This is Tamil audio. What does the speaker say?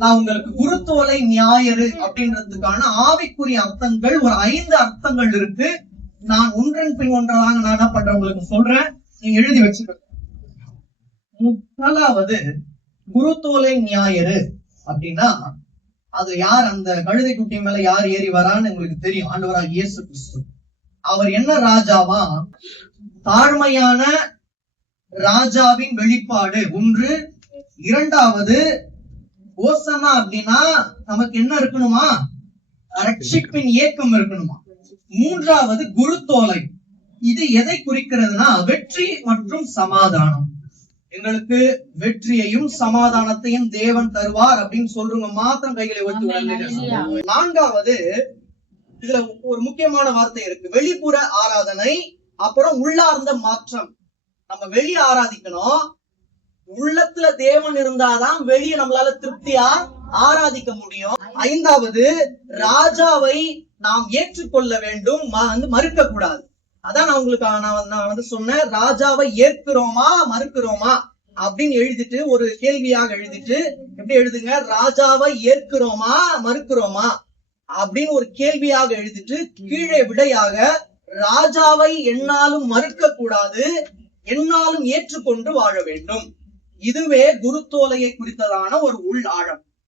நான் உங்களுக்கு குருத்தோலை ஞாயிறு அப்படின்றதுக்கான ஆவிக்குரிய அர்த்தங்கள் ஒரு 5 அர்த்தங்கள் இருக்கு. நான் ஒன்றன் பின் ஒன்றாக நான் என்ன பண்றேன் உங்களுக்கு சொல்றேன், நீங்க எழுதி வச்சுக்க. முதலாவது குருத்தோலை ஞாயிறு அப்படின்னா அது யார்? அந்த கழுதை குட்டி மேல யார் ஏறி வரான்னு உங்களுக்கு தெரியும், ஆண்டவராகிய இயேசு கிறிஸ்து. அவர் என்ன ராஜாவா? தாழ்மையான ராஜாவின் வெளிப்பாடு ஒன்று. இரண்டாவது ஓசனா அப்படின்னா நமக்கு என்ன இருக்கணுமா? ரட்சிப்பின் இயக்கம் இருக்கணுமா. மூன்றாவது குருத்தோலை, இது எதை குறிக்கிறதுனா வெற்றி மற்றும் சமாதானம். எங்களுக்கு வெற்றியையும் சமாதானத்தையும் தேவன் தருவார் அப்படின்னு சொல்றவங்க மாத்திரம் கைகளை வச்சு. நான்காவது இதுல ஒரு முக்கியமான வார்த்தை இருக்கு, வெளிப்புற ஆராதனை, அப்புறம் உள்ளார்ந்த மாற்றம். நம்ம வெளியே ஆராதிக்கணும், உள்ளத்துல தேவன் இருந்தாதான் வெளியே நம்மளால திருப்தியா ஆராதிக்க முடியும். ஐந்தாவது ராஜாவை நாம் ஏற்றுக்கொள்ள வேண்டும், மறுக்க கூடாது. அதான் நான் உங்களுக்கு நான் சொன்னேன், ராஜாவை ஏற்கிறோமா மறுக்கிறோமா அப்படின்னு எழுதிட்டு ஒரு கேள்வியாக எழுதிட்டு எப்படி எழுதுங்க, ராஜாவை ஏற்கிறோமா மறுக்கிறோமா அப்படின்னு ஒரு கேள்வியாக எழுதிட்டு கீழே விடையாக ராஜாவை என்னாலும் மறுக்க கூடாது, என்னாலும் ஏற்றுக்கொண்டு வாழ வேண்டும். இதுவே குருத்தோலையை குறித்ததான ஒரு உள் ஆழம்.